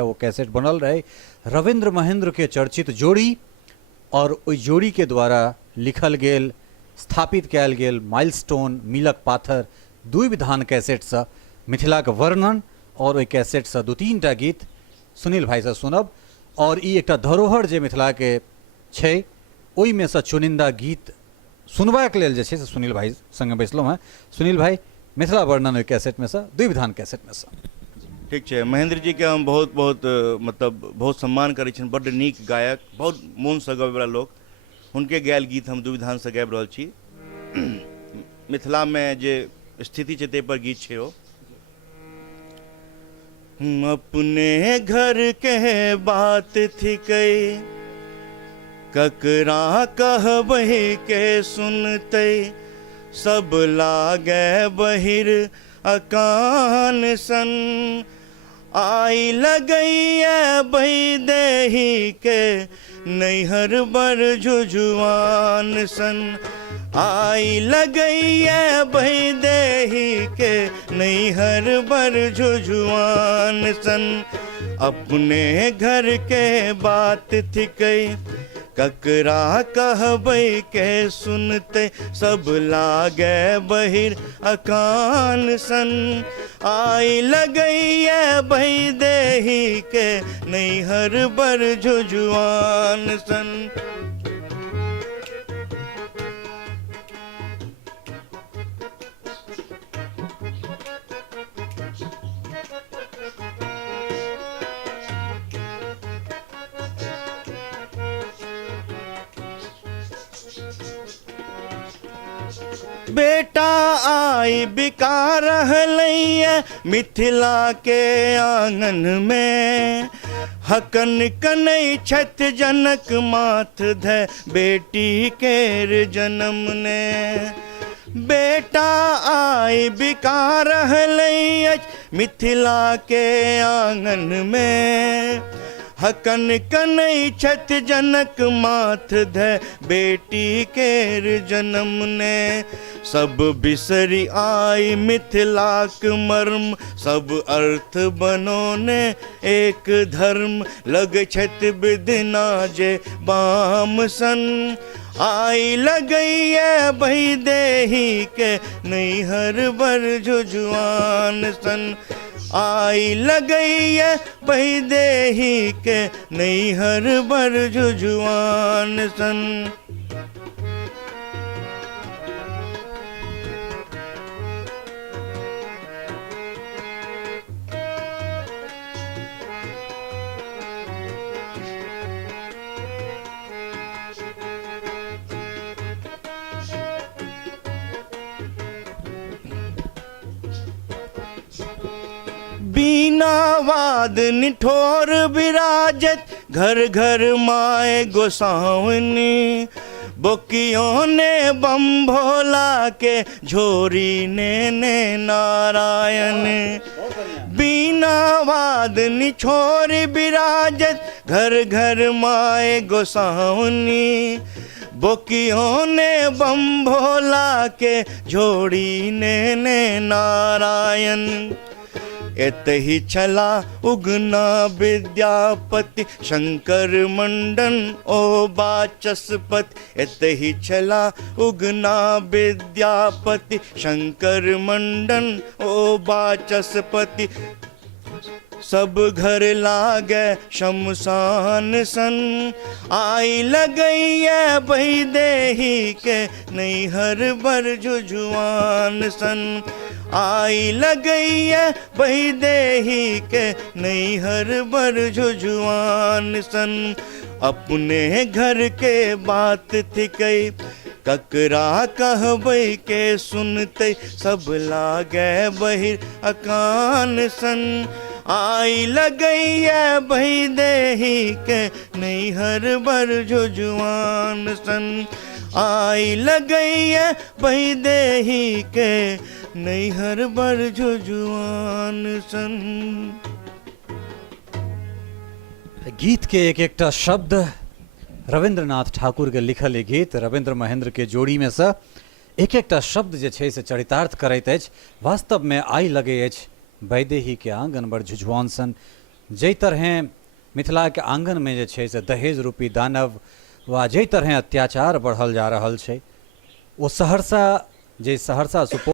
वो कैसेट बनल रहे रविंद्र महेंद्र के चर्चित जोड़ी और ओई जोड़ी के द्वारा लिखल गेल स्थापित कैल गेल माइलस्टोन मिलक पाथर दुई विधान कैसेट से मिथिला के वर्णन और ओई कैसेट से दू तीन टा गीत सुनील भाई से सुनब और ई एकटा धरोहर जे मिथिला के छै ओई में से चुनिंदा गीत सुनबाक लेल जे छै से सुनील भाई संगे बैसलहुँ हैं। सुनील भाई मिथिला वर्णन ओई कैसेट में से दुई विधान कैसेट में से ठीक है। महेंद्र जी के हम बहुत बहुत मतलब बहुत सम्मान करै छी, बड्ड नीक गायक, बहुत मोन से गबै वाला लोग। हुनके गायल गीत हम दुविधान से गाबि रहल छी। मिथिला में जे स्थिति छै ताहि पर गीत छै ओ। अपने घर के बात थिकै ककरा कहबै के सुनतै, सब लागे बहिर अकान सन। आई लगैया बैदेही के नैहर बर जुजुआन सन। आई लगैया बैदेही के नैहर बर जुजुआन सन। अपने घर के बात थिकै ककरा कहबै के सुनते, सब लागे बहिर अकान सन। आई लगैया बैदेही के नैहर बर जुजुआन सन। बेटा आई बिका रहलैया मिथिला के आंगन में, हकन कनै छथ जनक माथ धै बेटी केर जन्म ने। बेटा आई बिका रहलैया मिथिला के आंगन में, हकन कनै छथ जनक माथ धै बेटी केर जन्म ने। सब बिसरी आई मिथिलाक मर्म, सब अर्थ बनोने एक धर्म। लग छथ विधिना जे बाम सन। आई लगैया बैदेही के नैहर बर जुजुआन सन। आई लगैया बैदेही के नैहर बर जुजुआन सन। बीना वाद निठोर विराजत घर घर माए गोसावनी। बोकियों ने बम भोला के झोरी ने नारायण। बीना वाद निठोर विराजत घर घर माए गोसावनी। बोकियों ने बम भोला के झोरी ने नारायण। एतहि छला उगना विद्यापति शंकर मंडन ओ वाचस्पति। एतहि छला उगना विद्यापति शंकर मंडन ओ वाचस्पति। सब घर लागे शमशान सन। आई लगैया बैदेही के नैहर बर जुजुआन सन। आई लगैया बैदेही के नैहर बर जुजुआन सन। अपने घर के बात थिकै ककरा कहबै के सुनते, सब लागे बहिर अकान सन। आई लगैया बैदेही के नैहर बर जुजुआन सन। आई लगैया बैदेही के नैहर बर जुजुआन सन। गीत के एक एकटा शब्द रविंद्रनाथ ठाकुर के लिखल ई गीत रविंद्र महेंद्र के जोड़ी में से एक एकटा शब्द जे छै से चरितार्थ करैत अछि। वास्तव में आई लगे अछि वैदेही के आंगन बड़ झुझुआन सन। जै तरह मिथिला के आंगन में जे छै से दहेज रूपी दानव वा जै तरह अत्याचार बढ़ल जा रहल छै, ओ सहरसा जे सहरसा सुपौल